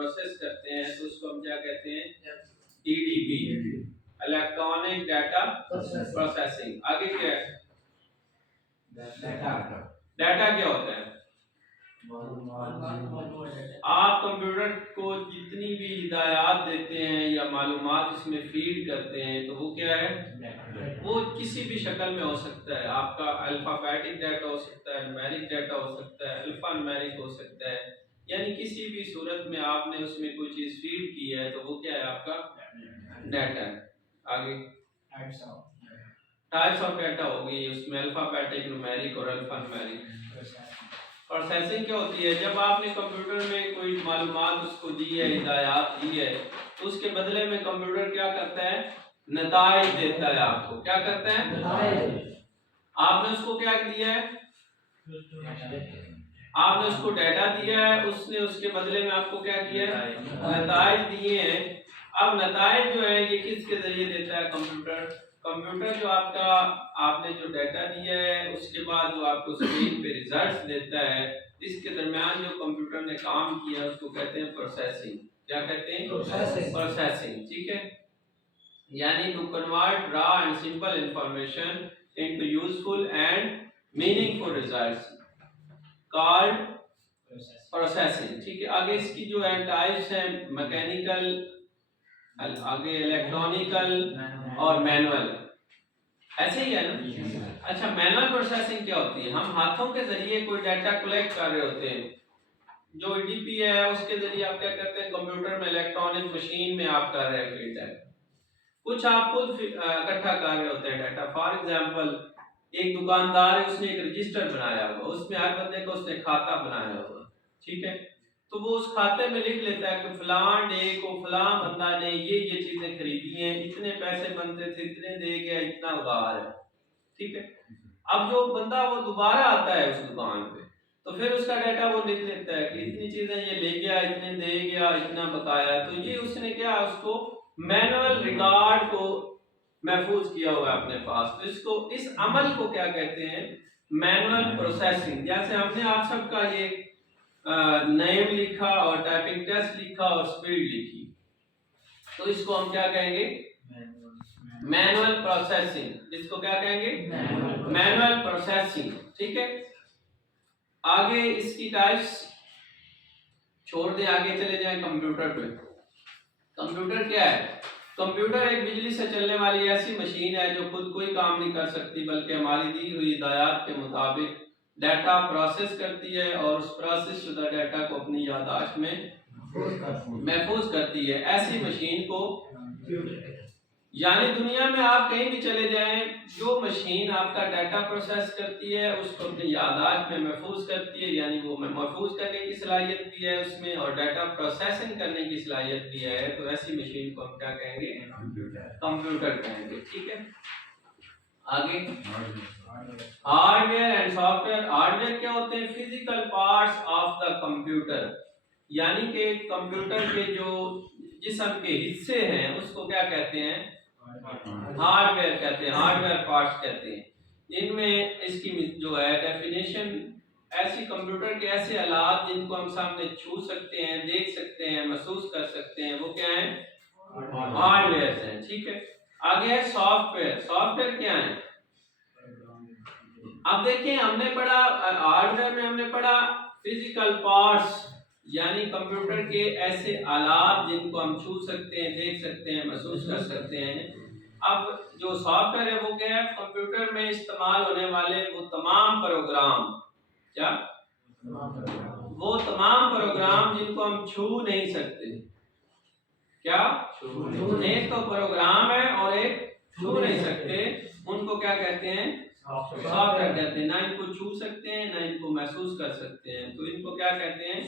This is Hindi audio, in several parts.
प्रोसेस करते हैं तो उसको हम क्या कहते हैं, EDP, इलेक्ट्रॉनिक डाटा प्रोसेसिंग। आगे क्या है, डाटा क्या होता है? आप कंप्यूटर को जितनी भी हिदायत देते हैं या मालूमात इसमें फीड करते हैं तो वो क्या है, वो किसी भी शक्ल में हो सकता है। आपका अल्फाबेटिक डाटा हो सकता है, न्यूमेरिक डाटा हो सकता है, अल्फा न्यूमेरिक हो सकता है, यानी किसी भी सूरत में आपने उसमें कोई चीज फीड की है तो वो क्या है, आपका डाटा है। आगे टाइप्स ऑफ डाटा होगी, उसमें अल्फाबेटिक, न्यूमेरिक और अल्फा न्यूमेरिक। प्रोसेसिंग क्या होती है, जब आपने कंप्यूटर में कोई मालूमात उसको दी है, हिदायत दी है, तो उसके बदले में कंप्यूटर क्या करता है, नताइज देता है आपको। क्या करता है, आपने उसको क्या दिया है, आपने उसको डाटा दिया है, उसने उसके बदले में आपको क्या किया है, नताइज दिए हैं। अब नताइज जो है ये किसके जरिए देता है, कंप्यूटर जो आपका, आपने जो डाटा दिया है उसके बाद जो आपको स्क्रीन पे रिजल्ट्स देता है, इसके दरमियान जो कंप्यूटर ने काम किया उसको कहते हैं प्रोसेसिंग। क्या कहते हैं, प्रोसेसिंग। ठीक है, यानी to convert raw and simple information into useful and meaningful results called processing. ठीक है, आगे इसकी जो है टाइप्स हैं, मैकेनिकल, आगे इलेक्ट्रॉनिकल और मैनुअल, ऐसे ही है ना। अच्छा, मैनुअल प्रोसेसिंग क्या होती है, हम हाथों के जरिए कोई डाटा कलेक्ट कर रहे होते हैं। जो EDP है उसके जरिए आप क्या करते हैं, कंप्यूटर में इलेक्ट्रॉनिक मशीन में आप कर रहे हैं फीड। कुछ आप खुद इकट्ठा कर रहे होते हैं डाटा। फॉर एग्जांपल, एक दुकानदार है, उसने एक रजिस्टर बनाया हुआ, उसमें हर बंदे का उसने खाता बनाया हुआ। ठीक है, तो वो उस खाते में लिख लेता है कि फलां डे को फलां बंदा ने ये चीजें खरीदी हैं, इतने पैसे बनते थे, इतने दे गया, इतना उधार है। ठीक है, अब जो बंदा वो दोबारा आता है उस दुकान पे, तो फिर उसका डाटा वो लिख लेता है कि इतनी चीजें ये ले गया, इतने दे गया, इतना बकाया। तो ये उसने क्या, उसको मैनुअल रिकॉर्ड को महफूज किया हुआ है अपने पास। तो इसको, इस अमल को क्या कहते हैं, मैनुअल प्रोसेसिंग। जैसे हमने आप सबका ये नेम लिखा और टाइपिंग टेस्ट लिखा और स्पीड लिखी, तो इसको हम क्या कहेंगे, मैनुअल प्रोसेसिंग। इसको क्या कहेंगे, मैनुअल प्रोसेसिंग। ठीक है, आगे इसकी टाइप्स छोड़ दें, आगे चले जाएं कंप्यूटर पे। कंप्यूटर क्या है, कंप्यूटर एक बिजली से चलने वाली ऐसी मशीन है जो खुद कोई काम नहीं कर सकती, बल्कि हमारी दी हुई हिदायत के मुताबिक डाटा प्रोसेस करती है और उस प्रोसेस शुदा डाटा को अपनी याददाश्त में महफूज करती है। ऐसी मशीन को, यानी दुनिया में आप कहीं भी चले जाएं, जो मशीन आपका डाटा प्रोसेस करती है उसको अपनी याददाश्त में महफूज करती है, यानी वो महफूज करने की सलाहियत भी है उसमें और डाटा प्रोसेसिंग करने की सलाहियत भी है, तो ऐसी मशीन को हम क्या कहेंगे, कंप्यूटर कहेंगे। ठीक है, आगे हार्डवेयर एंड सॉफ्टवेयर। हार्डवेयर क्या होते हैं, physical parts of the computer, यानी कि कंप्यूटर के जो जिस्म के हिस्से हैं उसको क्या कहते हैं, हार्डवेयर कहते हैं, हार्डवेयर पार्ट्स कहते हैं। इनमें इसकी जो है डेफिनेशन, ऐसी कंप्यूटर के ऐसे आलात जिनको हम सामने छू सकते हैं, देख सकते हैं, महसूस कर सकते हैं, वो क्या है, हार्डवेयर हैं। ठीक है, आगे है सॉफ्टवेयर। सॉफ्टवेयर क्या है, अब देखिए हमने पढ़ा हार्डवेयर में, हमने पढ़ा फिजिकल पार्ट्स, यानी कंप्यूटर के ऐसे आलात जिनको हम छू सकते हैं, देख सकते हैं, महसूस कर सकते हैं। अब जो सॉफ्टवेयर है वो क्या है, कंप्यूटर में इस्तेमाल होने वाले वो तमाम प्रोग्राम, क्या, वो तमाम प्रोग्राम जिनको हम छू नहीं सकते। क्या, एक तो प्रोग्राम है और एक छू नहीं सकते, उनको क्या कहते हैं, सॉफ्टवेयर कहते हैं। ना इनको छू सकते हैं, ना इनको महसूस कर सकते हैं, तो इनको क्या कहते हैं,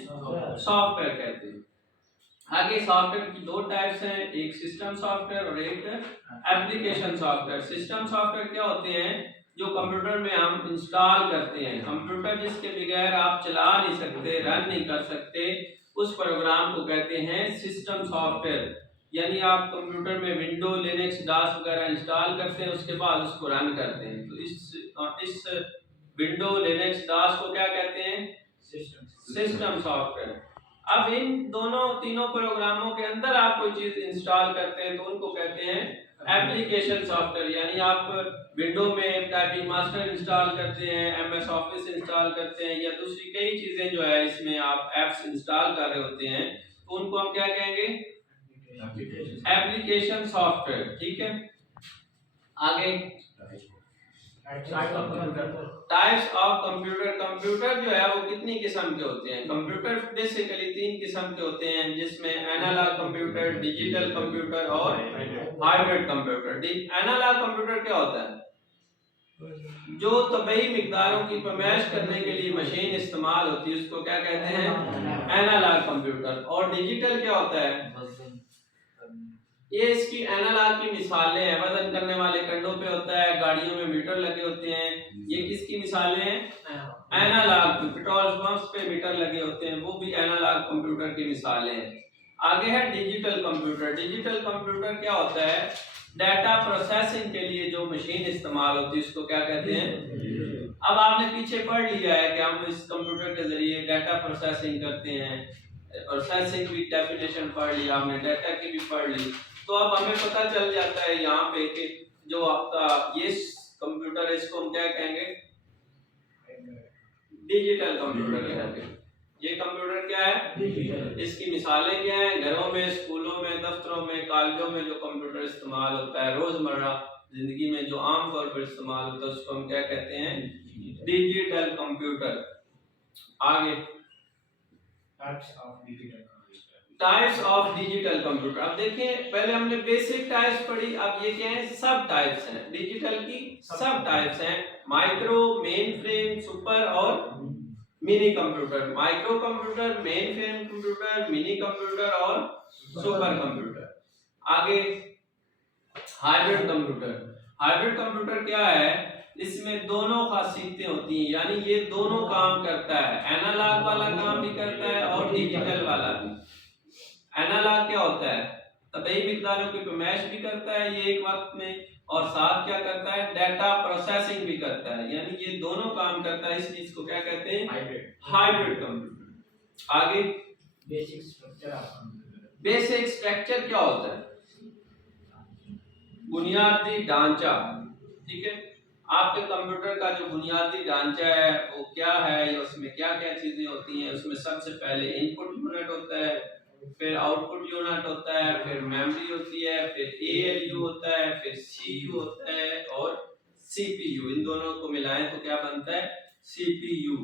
सॉफ्टवेयर कहते हैं। आगे सॉफ्टवेयर की दो टाइप्स हैं, एक सिस्टम सॉफ्टवेयर और एक एप्लीकेशन सॉफ्टवेयर। सिस्टम सॉफ्टवेयर क्या होते हैं, जो कंप्यूटर में हम इंस्टॉल करते हैं, कंप्यूटर जिसके बगैर आप चला नहीं सकते, रन नहीं कर सकते, उस प्रोग्राम को कहते हैं सिस्टम सॉफ्टवेयर। यानी आप कंप्यूटर में विंडो, लिनक्स, डॉस वगैरह इंस्टॉल करते हैं, उसके बाद उसको रन करते हैं, तो इस विंडो, लिनक्स, डॉस को क्या कहते हैं, सिस्टम सॉफ्टवेयर। अब इन दोनों तीनों प्रोग्रामों के अंदर आप कोई चीज इंस्टॉल करते हैं तो उनको कहते हैं एप्लीकेशन सॉफ्टवेयर। यानी आप विंडो में टाइपिंग मास्टर इंस्टॉल करते हैं, एमएस ऑफिस इंस्टॉल करते हैं, या दूसरी कई चीजें जो है इसमें आप एप्स इंस्टॉल कर रहे होते हैं, तो उनको हम क्या कहेंगे? Application software. ठीक है, आगे टाइप्स ऑफ कंप्यूटर। कंप्यूटर जो है वो कितनी किस्म के होते हैं? कंप्यूटर बेसिकली 3 किस्म के होते हैं, जिसमें एनालॉग कंप्यूटर, डिजिटल कंप्यूटर और हाइब्रिड कंप्यूटर। एनालॉग कंप्यूटर क्या होता है? जो तबई मिकदारों की पैमाइश करने के लिए मशीन इस्तेमाल होती है उसको क्या कहते हैं? Analogue computer. और डिजिटल क्या होता है? ये इसकी एनालॉग की मिसालें हैं। वजन करने वाले कंडों पे होता है, गाड़ियों में मीटर लगे होते हैं, ये किसकी मिसालें हैं? एनालॉग। पेट्रोल पंप्स पे मीटर लगे होते हैं, वो भी एनालॉग कंप्यूटर की मिसालें हैं। आगे है डिजिटल कंप्यूटर। डिजिटल कंप्यूटर क्या होता है? डाटा प्रोसेसिंग के लिए जो मशीन इस्तेमाल होती है उसको क्या कहते हैं? अब आपने पीछे पढ़ लिया है कि हम इस कंप्यूटर के जरिए डाटा प्रोसेसिंग करते हैं। प्रोसेसिंग की डेफिनेशन पढ़ ली आपने, डाटा की भी पढ़ ली। तो अब हमें पता चल जाता है यहाँ पे कि जो आपका ये कंप्यूटर है इसको हम क्या कहेंगे? डिजिटल कंप्यूटर कहेंगे। ये कंप्यूटर क्या है? डिजिटल। इसकी मिसालें क्या हैं? घरों में, स्कूलों में, दफ्तरों में, कॉलेजों में जो कंप्यूटर इस्तेमाल होता है, रोजमर्रा जिंदगी में जो आम तौर पर इस्तेमाल होता है उसको हम क्या कहते हैं? Digital computer. आगे टाइप्स ऑफ डिजिटल कंप्यूटर। अब देखें, पहले हमने बेसिक टाइप्स पढ़ी, अब ये क्या है? सब टाइप्स हैं। डिजिटल की सब टाइप्स हैं, माइक्रो, मेन फ्रेम, सुपर और mini computer. Micro computer, main frame computer, mini computer और सुपर कंप्यूटर। आगे हाइब्रिड कंप्यूटर। हाइब्रिड कंप्यूटर क्या है? इसमें दोनों खासियतें होती हैं, यानी ये दोनों काम करता है, एनालॉग वाला काम भी करता है और डिजिटल वाला भी। एनालॉग क्या होता है? तबई मिकदारों की पैमाइश भी करता है ये एक वक्त में, और साथ क्या करता है? डाटा प्रोसेसिंग भी करता है। यानी ये दोनों काम करता है, इस चीज को क्या कहते हैं? Hybrid computer. आगे basic structure of computer. Basic structure क्या होता है? बुनियादी ढांचा। ठीक है, आपके कंप्यूटर का जो बुनियादी ढांचा है वो क्या है, उसमें क्या क्या चीजें होती हैं? उसमें सबसे पहले इनपुट यूनिट होता है, फिर आउटपुट यूनिट होता है, फिर मेमोरी होती है, फिर एएलयू होता है, फिर सीयू होता है और सीपीयू। इन दोनों को मिलाएं तो क्या बनता है? सीपीयू।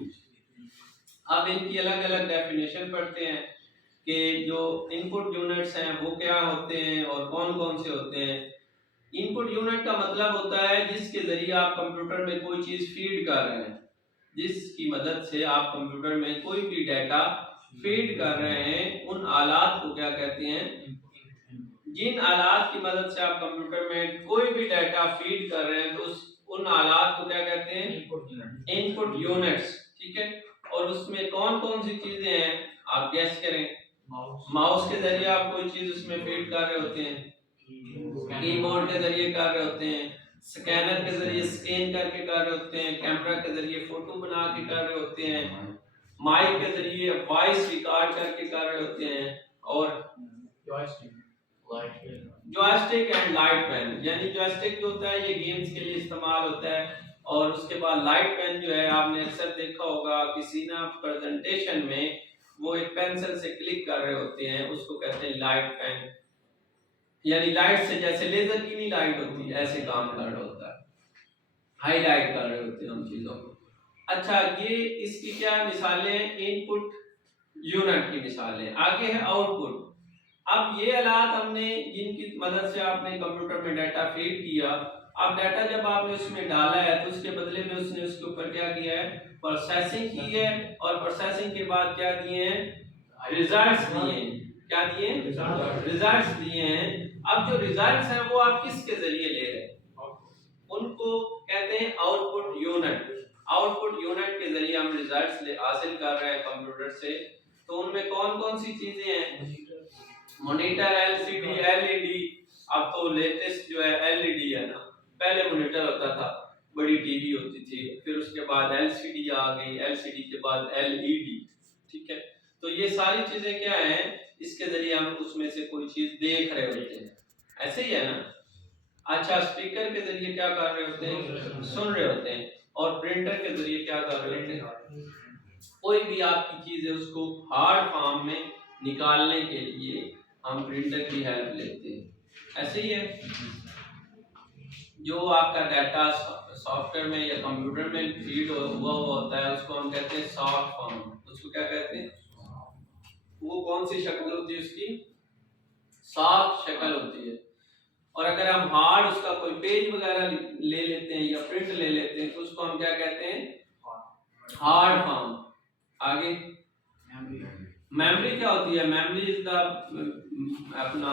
अब इनकी अलग अलग डेफिनेशन पढ़ते हैं कि जो इनपुट यूनिट्स हैं वो क्या होते हैं और कौन कौन से होते हैं। इनपुट यूनिट का मतलब होता है जिसके जरिए आप कंप्यूटर में कोई चीज फीड कर रहे हैं, जिसकी मदद से आप कंप्यूटर में कोई भी डाटा फीड कर रहे हैं, उन आलात को क्या कहते हैं? जिन आलात की मदद से आप कंप्यूटर में कोई भी डाटा फीड कर रहे हैं तो उन आलात को क्या कहते हैं? Input units. ठीक है, और उसमें कौन कौन सी चीजें हैं आप गैस करें। माउस के जरिए आप कोई चीज उसमें फीड कर रहे होते हैं, कीबोर्ड के जरिए कर रहे होते हैं, स्कैनर के जरिए स्कैन करके कर रहे होते हैं, कैमरा के जरिए फोटो बना के कर रहे होते हैं, माइक के जरिए वॉइस रिकॉर्ड करके कर रहे होते हैं, और जॉयस्टिक एंड लाइट पेन। यानी जॉयस्टिक जो होता है ये गेम्स के लिए इस्तेमाल होता है, और उसके बाद लाइट पेन जो है आपने अक्सर देखा होगा किसी ना प्रेजेंटेशन में वो एक पेंसिल से क्लिक कर रहे होते हैं, उसको कहते हैं लाइट पेन। यानी लाइट से, जैसे लेजर की नहीं लाइट होती, ऐसे काम कर रहा होता है, हाईलाइट कर रहे होते हैं उन चीजों को। अच्छा, ये इसकी क्या मिसालें? इनपुट यूनिट की मिसालें। आगे है आउटपुट। अब ये आलात हमने जिनकी मदद से आपने कंप्यूटर में डाटा फीड किया, अब डाटा जब आपने उसमें डाला है तो उसके बदले में उसने उसके ऊपर क्या किया है? प्रोसेसिंग की है, और प्रोसेसिंग के बाद क्या दिए हैं? रिजल्ट्स दिए हैं। क्या दिए? रिजल्ट्स दिए हैं। अब जो रिजल्ट्स हैं वो आप किसके जरिए ले रहे हैं? उनको कहते हैं आउटपुट यूनिट। आउटपुट यूनिट के जरिए हम रिजल्ट्स हासिल कर रहे हैं कंप्यूटर से। तो उनमें कौन कौन सी चीजें हैं? Monitor, LCD, LED. अब तो लेटेस्ट जो है एलईडी है ना, पहले मॉनिटर होता था, बड़ी टीवी होती थी, फिर उसके बाद एलसीडी आ गई, एलसीडी के बाद एलईडी। ठीक है, तो ये सारी चीजें क्या हैं, इसके जरिए हम उसमें से कोई चीज देख रहे होते हैं, ऐसे ही है ना। अच्छा, स्पीकर के जरिए क्या कर रहे होते हैं, सुन रहे होते हैं, और प्रिंटर के जरिए क्या कर रहे होते हैं, कोई भी आपकी चीज है उसको हार्ड फॉर्म में निकालने के लिए हम प्रिंटर की हेल्प लेते हैं, ऐसे ही है। जो आपका डाटा सॉफ्टवेयर में या कंप्यूटर में फीड हुआ होता है उसको हम कहते हैं सॉफ्ट फॉर्म। उसको क्या कहते हैं, वो कौन सी शक्ल होती है उसकी, सॉफ्ट शक्ल होती है। और अगर हम हार्ड उसका कोई पेज वगैरह ले लेते हैं या प्रिंट ले लेते हैं तो उसको हम क्या कहते हैं, हार्ड फॉर्म। आगे मेमोरी क्या होती है, मेमोरी इज द अपना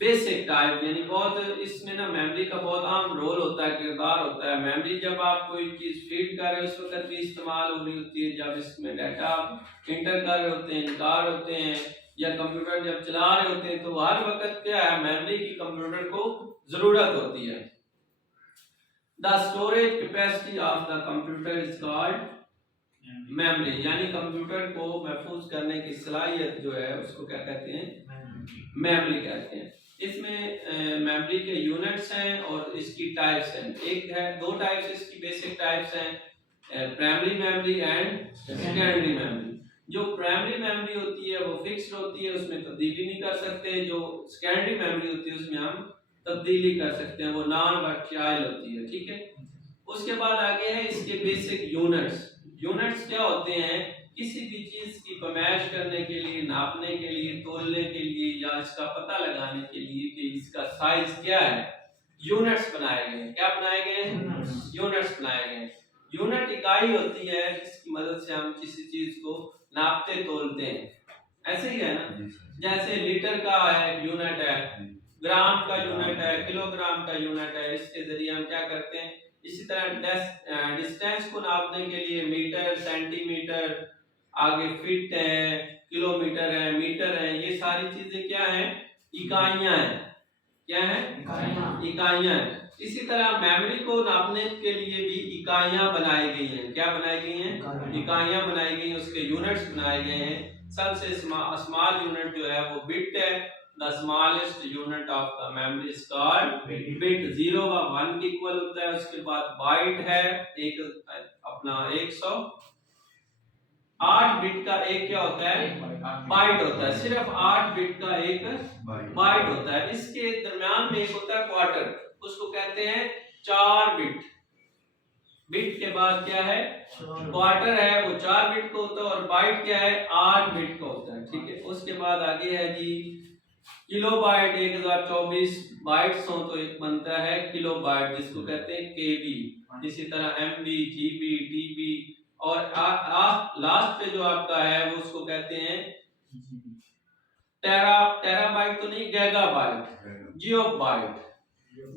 बेसिक टाइप, यानी बहुत इसमें ना मेमोरी का बहुत अहम रोल होता है, किरदार होता है। मेमोरी जब आप कोई चीज फीड कर रहे हो उस वक्त भी इस्तेमाल हो रही होती है, जब इसमें डाटा एंटर कर रहे होते हैं, निकाल रहे होते हैं, या कंप्यूटर जब चला रहे होते हैं, तो हर वक्त क्या है, मेमोरी की कंप्यूटर को जरूरत होती है। The storage capacity of the computer is called memory, यानी कंप्यूटर को महफूज करने की सलाहियत जो है उसको क्या कहते हैं, मेमोरी कहते हैं। इसमें मेमोरी के यूनिट्स हैं और इसकी टाइप्स हैं। एक है, दो टाइप्स इसकी बेसिक टाइप्स हैं, primary memory and secondary memory. जो प्राइमरी मेमोरी होती है वो फिक्स्ड होती है, उसमें तब्दीली नहीं कर सकते। जो सेकेंडरी मेमोरी होती है उसमें हम तब्दीली कर सकते हैं, वो नॉन वर्टिसाइल होती है, ठीक है। उसके बाद आगे है इसके बेसिक यूनिट्स। यूनिट्स क्या होते हैं, किसी भी चीज की पैमाइश करने के लिए, नापने के लिए, तोलने के लिए, या इसका पता लगाने के लिए कि इसका साइज क्या है, यूनिट्स बनाए गए हैं। क्या बनाए गए हैं, यूनिट्स बनाए गए हैं। यूनिट इकाई होती है जिसकी मदद से हम किसी चीज को नापते तोलते हैं, ऐसे ही है ना। जैसे लीटर का है यूनिट है, ग्राम का यूनिट है, किलोग्राम का यूनिट है, इसके जरिए हम क्या करते हैं। इसी तरह डिस्टेंस को नापने के लिए मीटर, सेंटीमीटर, आगे फीट है, किलोमीटर है, मीटर है, ये सारी चीजें क्या हैं, इकाइयां हैं। क्या है, इकाइयां हैं। इसी तरह मेमोरी को नापने के लिए भी इकाइयां बनाई गई हैं। क्या बनाई गई हैं, इकाइयां बनाई गई हैं, उसके यूनिट्स बनाए गए हैं। सबसे स्मॉल यूनिट जो है वो बिट है। The smallest unit of the memory is called bit। 0 व 1 के इक्वल होता है। उसके बाद बाइट है, एक अपना 108 बिट का एक क्या होता है, बाइट होता है। सिर्फ 8 बिट का एक बाइट होता है। इसके दरम्यान में एक होता है क्वार्टर, उसको कहते हैं 4 बिट। बिट के बाद क्या है, क्वार्टर है, वो 4 बिट का होता है, और बाइट क्या है, 8 बिट का होता है, ठीक है। उसके बाद आगे है जी किलोबाइट। 1024 बाइट्स हो तो एक बनता है किलोबाइट, जिसको कहते हैं केबी। इसी तरह एमबी, जीबी, टीबी, और लास्ट पे जो आपका है वो उसको कहते हैं टेराबाइट तो नहीं, गीगाबाइट, जियोबाइट।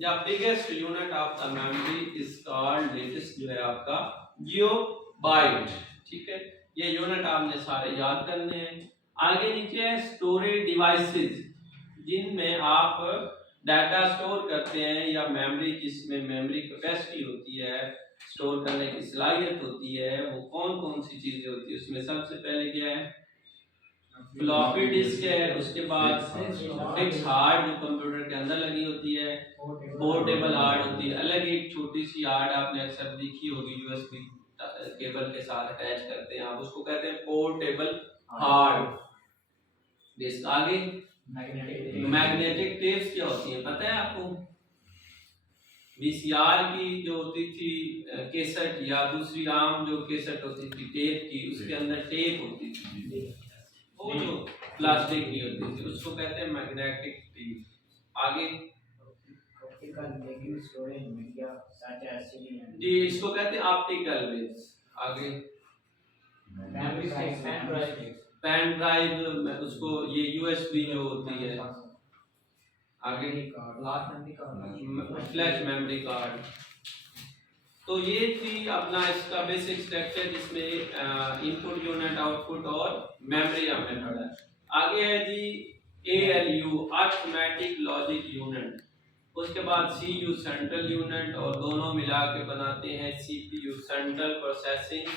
या biggest unit of the memory is called, latest जो है आपका जियोबाइट, ठीक है। ये यूनिट आपने सारे याद करने हैं। आगे नीचे है स्टोरेज डिवाइसेस, जिनमें आप डाटा स्टोर करते हैं, या मेमोरी, जिसमें मेमोरी कैपेसिटी होती है, स्टोर करने की सलाहियत होती है, वो कौन कौन सी चीजें होती है। उसमें सबसे पहले क्या है, फ्लॉपी डिस्क है। उसके बाद फिक्स हार्ड जो कंप्यूटर के अंदर लगी होती है, पोर्टेबल हार्ड होती है। अलग एक छोटी सी हार्ड आपने अक्सर देखी होगी, यूएसबी केबल के साथ अटैच करते हैं, आप उसको कहते हैं पोर्टेबल हार्ड डिस्क। आगे मैग्नेटिक टेप्स क्या होती है, पता है आपको। वीसीआर की जो होती थी केसेट, या दूसरी आम जो केसेट होती थी टेप की, उसके अंदर टेप होती थी, वो जो प्लास्टिक की होती थी, उसको कहते हैं मैग्नेटिक टेप। आगे जी, इसको कहते हैं ऑप्टिकल वेव्स। आगे पेन ड्राइव, उसको ये यूएसबी जो होती है। आगे फ्लैश मेमोरी कार्ड। तो ये थी अपना इसका बेसिक स्ट्रक्चर, जिसमें इनपुट यूनिट, आउटपुट और मेमोरी हमने पढ़ा। आगे है जी एएलयू, अरिथमेटिक लॉजिक यूनिट। उसके बाद सीयू, सेंट्रल यूनिट, और दोनों मिला के बनाते हैं सीपीयू, सेंट्रल प्रोसेसिंग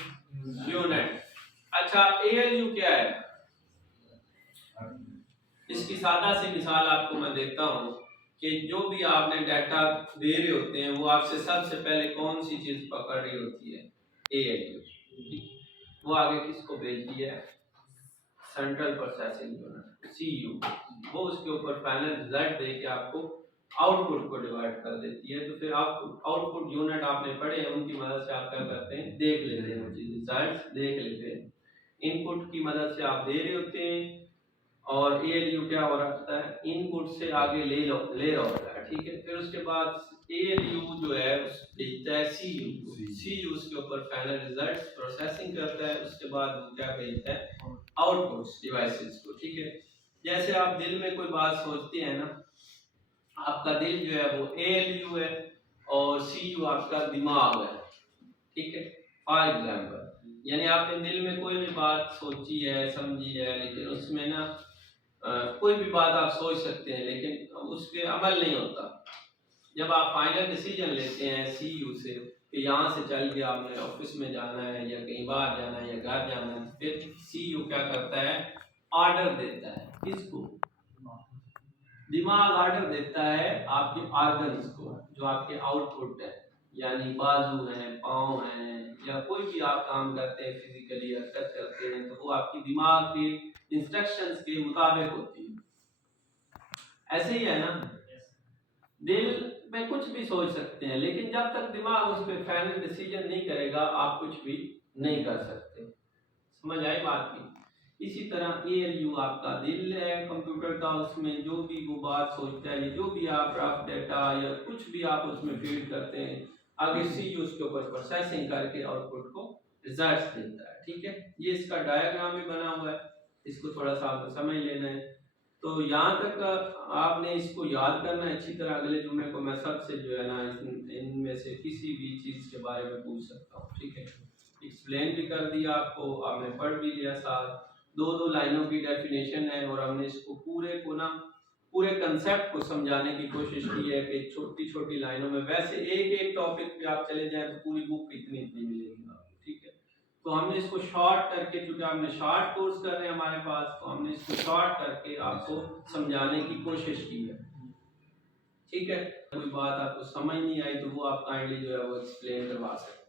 यूनिट। अच्छा, एएलयू क्या है, इसकी सादा सी मिसाल आपको मैं देता हूँ कि जो भी आपने डाटा दे रहे होते हैं वो आपसे सबसे पहले कौन सी चीज़ पकड़ रही होती है, ALU। वो आगे किसको भेजती है, सेंट्रल प्रोसेसिंग यूनिट CU। वो उसके ऊपर फाइनल रिजल्ट दे के आपको आउटपुट को डिवाइड कर देती है। तो फिर आउटपुट यूनिट आपने पढ़े हैं, उनकी मदद से आप क्या करते हैं, देख लेते हैं, रिजल्ट देख लेते हैं। इनपुट की मदद से आप दे रहे होते हैं और ALU क्या हो रहा है, इनपुट से आगे ले रहा होता है, ठीक है। फिर उसके बाद ALU जो है भेजता है CU उसके ऊपर फाइनल रिजल्ट प्रोसेसिंग करता है। उसके बाद वो क्या भेजता है, आउटपुट्स डिवाइसेस को, ठीक है। जैसे आप दिल में कोई बात सोचते हैं ना, आपका दिल जो है वो ALU है और CU आपका दिमाग है, ठीक है। फॉर एग्जाम्पल, यानी आपने दिल में कोई भी बात सोची है, समझी है, लेकिन उसमें ना कोई भी बात आप सोच सकते हैं लेकिन उस पर अमल नहीं होता। जब आप फाइनल डिसीजन लेते हैं CU से कि यहाँ से चल के आपने ऑफिस में जाना है या कहीं बाहर जाना है या घर जाना है, फिर CU क्या करता है, ऑर्डर देता है। किसको, दिमाग ऑर्डर देता है आपके ऑर्गन्स को, जो आपके आउटपुट है, यानी बाजू है, पाँव है, या कोई भी आप काम करते हैं फिजिकली हरकत करते हैं, तो वो आपकी दिमाग के इंस्ट्रक्शंस के मुताबिक होती है। ऐसे ही है ना, दिल में कुछ भी सोच सकते हैं लेकिन जब तक दिमाग उस पर फाइनल डिसीजन नहीं करेगा आप कुछ भी नहीं कर सकते। समझ आई बात की। इसी तरह ALU आपका दिल है कंप्यूटर का, उसमें जो भी वो बात सोचता है, जो भी आप रफ डेटा या कुछ भी आप उसमें फीड करते हैं, आगे CU उसके ऊपर प्रोसेसिंग करके आउटपुट को रिजल्ट्स देता है, ठीक है। ये इसका डायग्राम भी बना हुआ है, इसको थोड़ा सा आपको समझ लेना है। तो यहाँ तक आपने इसको याद करना है अच्छी तरह। अगले जुम्मे को मैं सबसे जो है ना इनमें से किसी भी चीज़ के बारे में पूछ सकता हूँ, ठीक है। एक्सप्लेन भी कर दिया आपको, आपने पढ़ भी लिया, साथ दो लाइनों की डेफिनेशन है और हमने इसको पूरे को ना पूरे कंसेप्ट को समझाने की कोशिश की है कि छोटी छोटी लाइनों में। वैसे एक टॉपिक पे आप चले जाएं तो पूरी बुक इतनी मिलेगी आपको, ठीक है। तो हमने इसको शॉर्ट करके, क्योंकि हमने शॉर्ट कोर्स कर रहे हैं हमारे पास, तो हमने इसको शॉर्ट करके आपको समझाने की कोशिश की है, ठीक है। कोई बात आपको समझ नहीं आई तो वो आप काइंडली जो है वो एक्सप्लेन करवा सकते हैं।